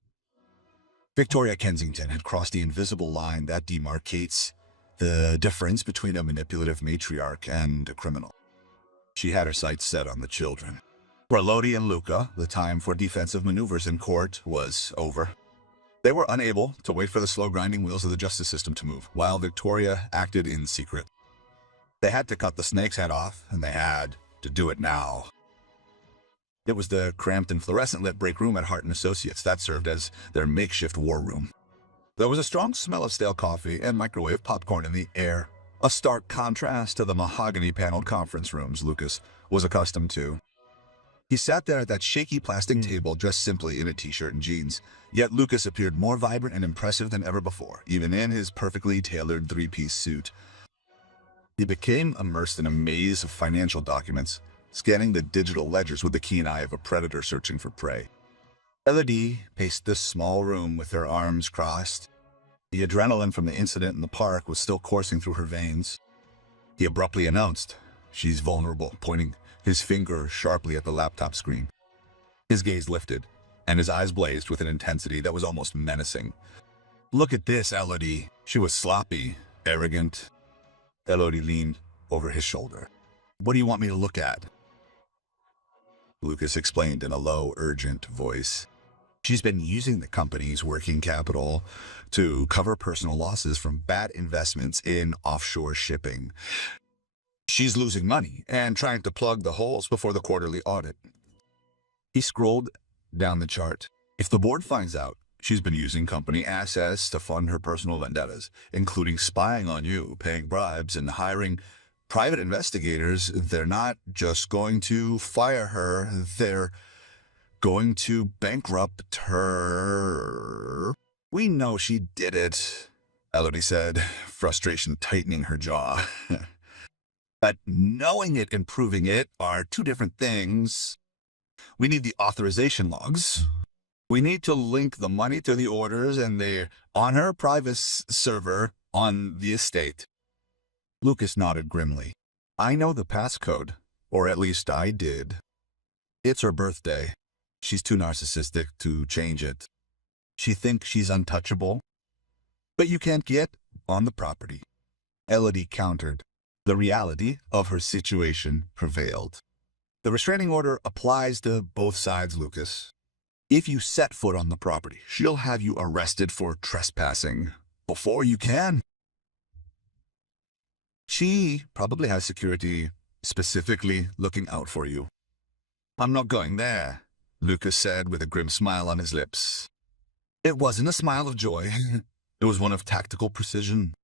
Victoria Kensington had crossed the invisible line that demarcates the difference between a manipulative matriarch and a criminal. She had her sights set on the children. For Elodie and Luca, the time for defensive maneuvers in court was over. They were unable to wait for the slow grinding wheels of the justice system to move, while Victoria acted in secret. They had to cut the snake's head off, and they had to do it now. It was the cramped and fluorescent-lit break room at Hart & Associates that served as their makeshift war room. There was a strong smell of stale coffee and microwave popcorn in the air, a stark contrast to the mahogany-paneled conference rooms Lucas was accustomed to. He sat there at that shaky plastic table dressed simply in a t-shirt and jeans, yet Lucas appeared more vibrant and impressive than ever before, even in his perfectly tailored three-piece suit. He became immersed in a maze of financial documents, scanning the digital ledgers with the keen eye of a predator searching for prey. Elodie paced the small room with her arms crossed. The adrenaline from the incident in the park was still coursing through her veins. He abruptly announced, "She's vulnerable," pointing his finger sharply at the laptop screen. His gaze lifted, and his eyes blazed with an intensity that was almost menacing. "Look at this, Elodie." She was sloppy, arrogant. Elodie leaned over his shoulder. "What do you want me to look at?" Lucas explained in a low, urgent voice. "She's been using the company's working capital to cover personal losses from bad investments in offshore shipping. She's losing money and trying to plug the holes before the quarterly audit." He scrolled down the chart. "If the board finds out she's been using company assets to fund her personal vendettas, including spying on you, paying bribes, and hiring Private investigators, they're not just going to fire her, they're going to bankrupt her. We know she did it, Elodie said, frustration tightening her jaw. But knowing it and proving it are two different things. We need the authorization logs. We need to link the money to the orders, and they're on her private server on the estate. Lucas nodded grimly. I know the passcode, or at least I did. It's her birthday. She's too narcissistic to change it. She thinks she's untouchable. But you can't get on the property. Elodie countered. The reality of her situation prevailed. The restraining order applies to both sides, Lucas. If you set foot on the property, she'll have you arrested for trespassing before you can. She probably has security specifically looking out for you. I'm not going there, Lucas said with a grim smile on his lips. It wasn't a smile of joy. It was one of tactical precision.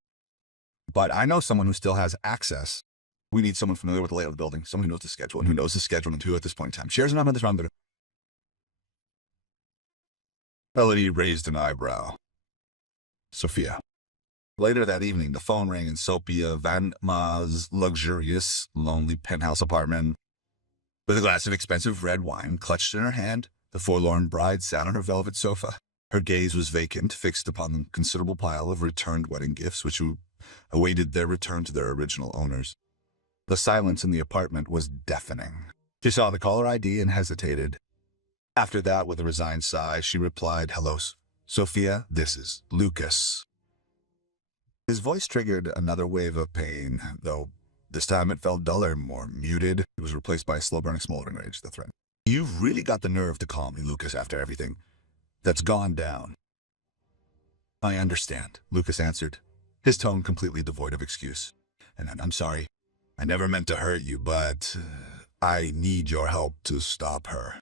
But I know someone who still has access. We need someone familiar with the layout of the building, someone who knows the schedule, and who knows the schedule and who at this point in time shares an arm in this round. Elodie raised an eyebrow. Sophia. Later that evening, the phone rang in Sophia Vanma's luxurious, lonely penthouse apartment. With a glass of expensive red wine clutched in her hand, the forlorn bride sat on her velvet sofa. Her gaze was vacant, fixed upon the considerable pile of returned wedding gifts which awaited their return to their original owners. The silence in the apartment was deafening. She saw the caller ID and hesitated. After that, with a resigned sigh, she replied, Hello, Sophia, this is Lucas. His voice triggered another wave of pain, though this time it felt duller, more muted. It was replaced by a slow-burning, smoldering rage, the threat. You've really got the nerve to call me, Lucas, after everything that's gone down. I understand, Lucas answered, his tone completely devoid of excuse. And I'm sorry. I never meant to hurt you, but I need your help to stop her.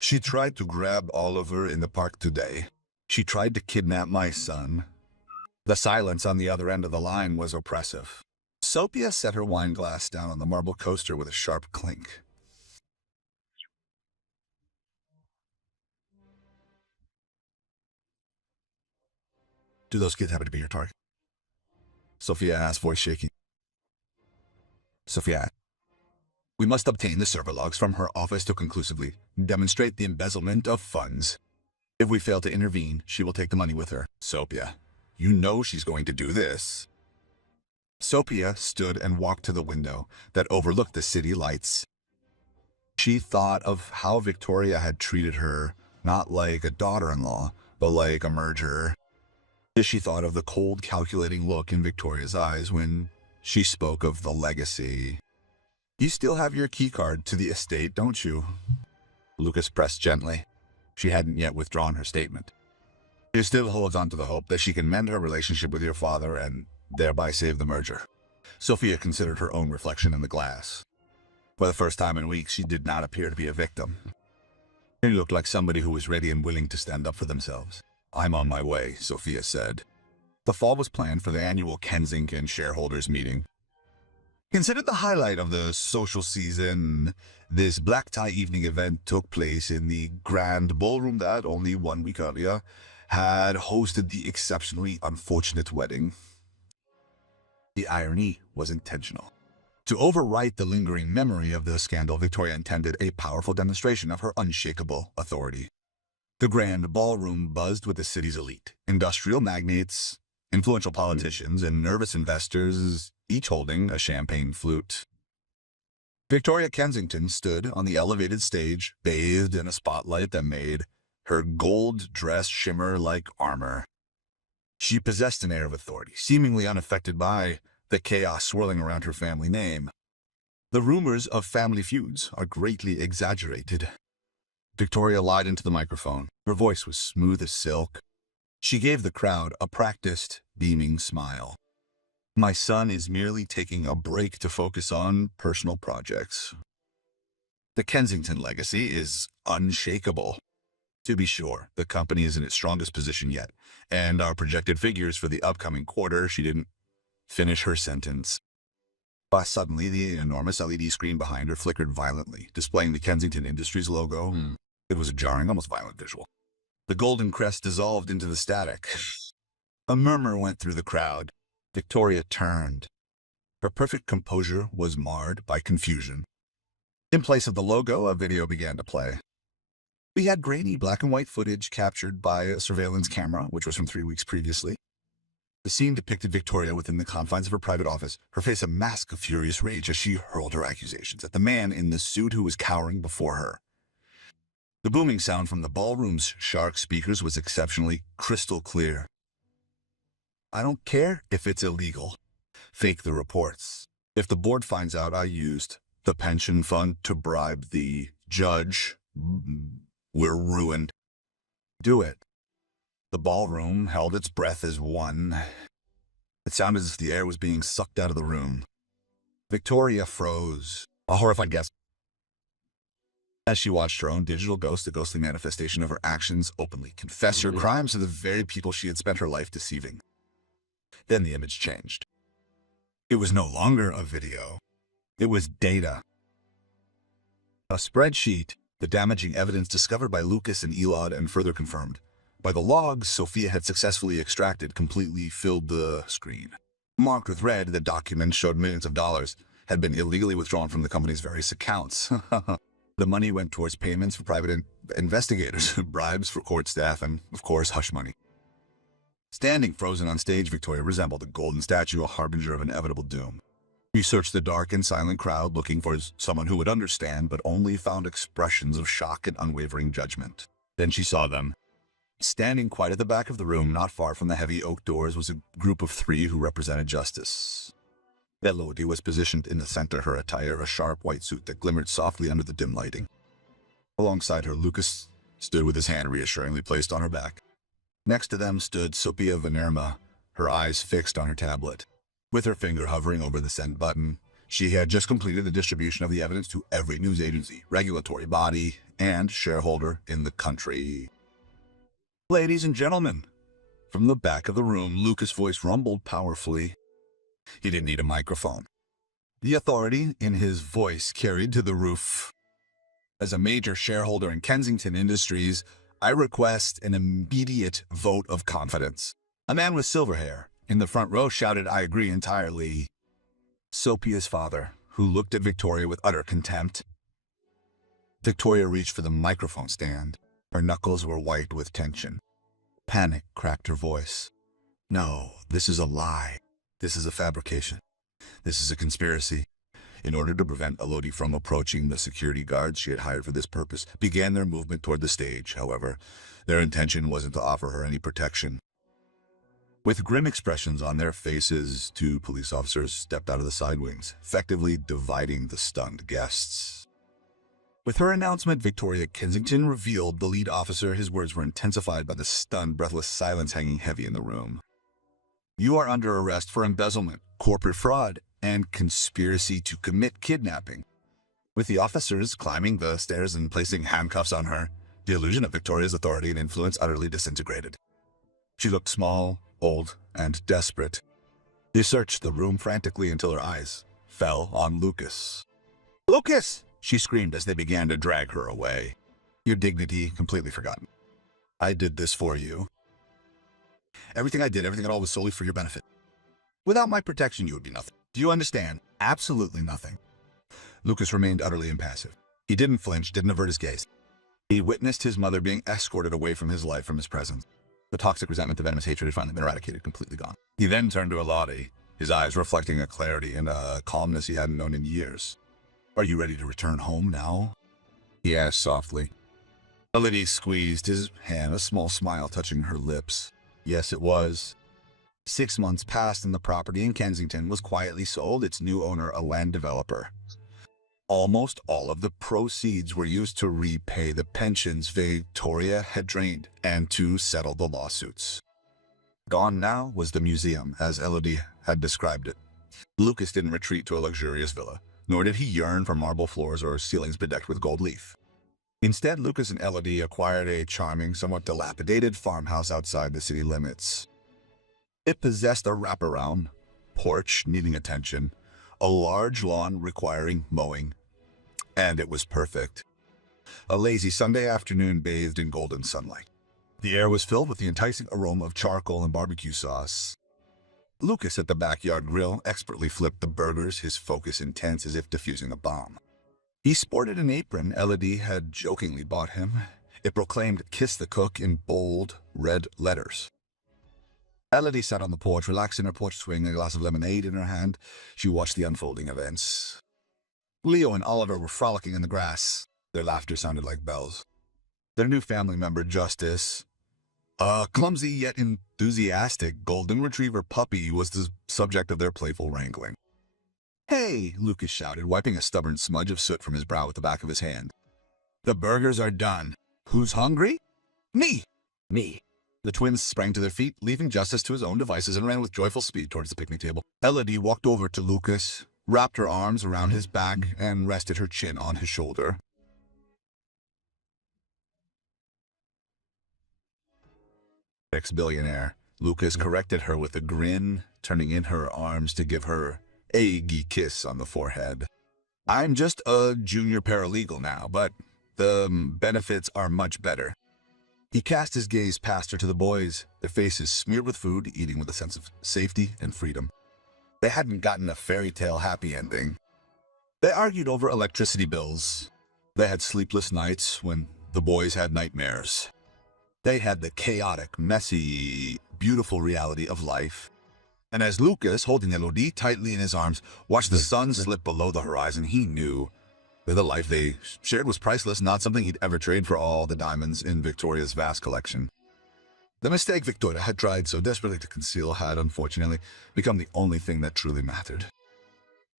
She tried to grab Oliver in the park today. She tried to kidnap my son. The silence on the other end of the line was oppressive. Sophia set her wine glass down on the marble coaster with a sharp clink. Do those kids happen to be your target? Sophia asked, voice shaking. Sophia, we must obtain the server logs from her office to conclusively demonstrate the embezzlement of funds. If we fail to intervene, she will take the money with her. Sophia, you know she's going to do this. Sophia stood and walked to the window that overlooked the city lights. She thought of how Victoria had treated her, not like a daughter-in-law, but like a murderer. She thought of the cold, calculating look in Victoria's eyes when she spoke of the legacy. You still have your keycard to the estate, don't you? Lucas pressed gently. She hadn't yet withdrawn her statement. She still holds on to the hope that she can mend her relationship with your father and thereby save the merger. Sophia considered her own reflection in the glass. For the first time in weeks, she did not appear to be a victim. She looked like somebody who was ready and willing to stand up for themselves. I'm on my way, Sophia said. The fall was planned for the annual Kensington shareholders meeting. Considered the highlight of the social season, this black tie evening event took place in the grand ballroom that only 1 week earlier had hosted the exceptionally unfortunate wedding. The irony was intentional. To overwrite the lingering memory of the scandal, Victoria intended a powerful demonstration of her unshakable authority. The grand ballroom buzzed with the city's elite, industrial magnates, influential politicians, and nervous investors, each holding a champagne flute. Victoria Kensington stood on the elevated stage, bathed in a spotlight that made her gold dress shimmer like armor. She possessed an air of authority, seemingly unaffected by the chaos swirling around her family name. The rumors of family feuds are greatly exaggerated. Victoria lied into the microphone. Her voice was smooth as silk. She gave the crowd a practiced, beaming smile. My son is merely taking a break to focus on personal projects. The Kensington legacy is unshakable. To be sure, the company is in its strongest position yet, and our projected figures for the upcoming quarter, she didn't finish her sentence. But suddenly, the enormous LED screen behind her flickered violently, displaying the Kensington Industries logo. It was a jarring, almost violent visual. The golden crest dissolved into the static. A murmur went through the crowd. Victoria turned. Her perfect composure was marred by confusion. In place of the logo, a video began to play. We had grainy black and white footage captured by a surveillance camera, which was from 3 weeks previously. The scene depicted Victoria within the confines of her private office, her face a mask of furious rage as she hurled her accusations at the man in the suit who was cowering before her. The booming sound from the ballroom's shark speakers was exceptionally crystal clear. I don't care if it's illegal. Fake the reports. If the board finds out I used the pension fund to bribe the judge, we're ruined. Do it. The ballroom held its breath as one. It sounded as if the air was being sucked out of the room. Victoria froze, a horrified gasp. As she watched her own digital ghost, a ghostly manifestation of her actions, openly confess her crimes to the very people she had spent her life deceiving. Then the image changed. It was no longer a video. It was data. A spreadsheet, the damaging evidence discovered by Lucas and Elod and further confirmed by the logs Sophia had successfully extracted, completely filled the screen. Marked with red, the document showed millions of dollars had been illegally withdrawn from the company's various accounts. The money went towards payments for private investigators, bribes for court staff, and, of course, hush money. Standing frozen on stage, Victoria resembled a golden statue, a harbinger of inevitable doom. She searched the dark and silent crowd, looking for someone who would understand, but only found expressions of shock and unwavering judgment. Then she saw them. Standing quite at the back of the room, not far from the heavy oak doors, was a group of 3 who represented justice. Elodie was positioned in the center, her attire a sharp white suit that glimmered softly under the dim lighting. Alongside her, Lucas stood with his hand reassuringly placed on her back. Next to them stood Sophia Venerma, her eyes fixed on her tablet. With her finger hovering over the send button, she had just completed the distribution of the evidence to every news agency, regulatory body, and shareholder in the country. Ladies and gentlemen, from the back of the room, Lucas' voice rumbled powerfully. He didn't need a microphone. The authority in his voice carried to the roof. As a major shareholder in Kensington Industries, I request an immediate vote of confidence. A man with silver hair in the front row shouted, I agree entirely. Sophia's father, who looked at Victoria with utter contempt. Victoria reached for the microphone stand. Her knuckles were white with tension. Panic cracked her voice. No, this is a lie. This is a fabrication. This is a conspiracy. In order to prevent Elodie from approaching, the security guards she had hired for this purpose began their movement toward the stage. However, their intention wasn't to offer her any protection. With grim expressions on their faces, 2 police officers stepped out of the side wings, effectively dividing the stunned guests. With her announcement, Victoria Kensington revealed the lead officer. His words were intensified by the stunned, breathless silence hanging heavy in the room. You are under arrest for embezzlement, corporate fraud, and conspiracy to commit kidnapping. With the officers climbing the stairs and placing handcuffs on her, the illusion of Victoria's authority and influence utterly disintegrated. She looked small, old, and desperate. They searched the room frantically until her eyes fell on Lucas. Lucas! She screamed as they began to drag her away. Your dignity completely forgotten. I did this for you. Everything I did, everything at all was solely for your benefit. Without my protection, you would be nothing. Do you understand? Absolutely nothing. Lucas remained utterly impassive. He didn't flinch, didn't avert his gaze. He witnessed his mother being escorted away from his life, from his presence. The toxic resentment, the venomous hatred had finally been eradicated, completely gone. He then turned to Elodie, his eyes reflecting a clarity and a calmness he hadn't known in years. Are you ready to return home now? He asked softly. Elodie squeezed his hand, a small smile touching her lips. Yes, it was. 6 months passed and the property in Kensington was quietly sold, its new owner a land developer. Almost all of the proceeds were used to repay the pensions Victoria had drained and to settle the lawsuits. Gone now was the museum, as Elodie had described it. Lucas didn't retreat to a luxurious villa, nor did he yearn for marble floors or ceilings bedecked with gold leaf. Instead, Lucas and Elodie acquired a charming, somewhat dilapidated farmhouse outside the city limits. It possessed a wraparound porch needing attention, a large lawn requiring mowing. And it was perfect. A lazy Sunday afternoon bathed in golden sunlight. The air was filled with the enticing aroma of charcoal and barbecue sauce. Lucas at the backyard grill expertly flipped the burgers, his focus intense as if defusing a bomb. He sported an apron Elodie had jokingly bought him. It proclaimed "Kiss the Cook" in bold, red letters. Elodie sat on the porch, relaxed in her porch swing, a glass of lemonade in her hand. She watched the unfolding events. Leo and Oliver were frolicking in the grass. Their laughter sounded like bells. Their new family member, Justice, a clumsy yet enthusiastic golden retriever puppy, was the subject of their playful wrangling. "Hey," Lucas shouted, wiping a stubborn smudge of soot from his brow with the back of his hand. "The burgers are done. Who's hungry?" "Me." Me. The twins sprang to their feet, leaving Justice to his own devices, and ran with joyful speed towards the picnic table. Elodie walked over to Lucas, wrapped her arms around his back, and rested her chin on his shoulder. Ex-billionaire. Lucas corrected her with a grin, turning in her arms to give her a kiss on the forehead. "I'm just a junior paralegal now, but the benefits are much better." He cast his gaze past her to the boys, their faces smeared with food, eating with a sense of safety and freedom. They hadn't gotten a fairy tale happy ending. They argued over electricity bills. They had sleepless nights when the boys had nightmares. They had the chaotic, messy, beautiful reality of life. And as Lucas, holding Elodie tightly in his arms, watched the sun slip below the horizon, he knew that the life they shared was priceless, not something he'd ever trade for all the diamonds in Victoria's vast collection. The mistake Victoria had tried so desperately to conceal had, unfortunately, become the only thing that truly mattered.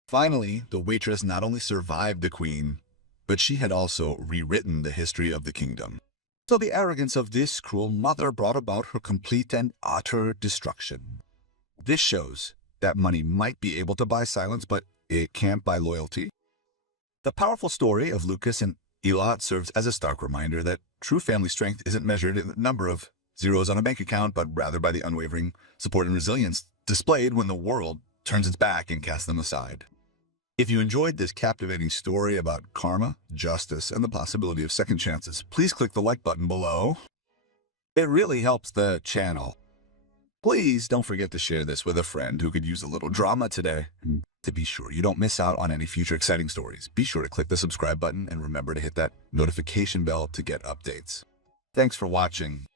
Finally, the waitress not only survived the queen, but she had also rewritten the history of the kingdom. So the arrogance of this cruel mother brought about her complete and utter destruction. This shows that money might be able to buy silence, but it can't buy loyalty. The powerful story of Lucas and Elot serves as a stark reminder that true family strength isn't measured in the number of zeros on a bank account, but rather by the unwavering support and resilience displayed when the world turns its back and casts them aside. If you enjoyed this captivating story about karma, justice, and the possibility of second chances, please click the like button below. It really helps the channel. Please don't forget to share this with a friend who could use a little drama today. To be sure you don't miss out on any future exciting stories, be sure to click the subscribe button and remember to hit that notification bell to get updates. Thanks for watching.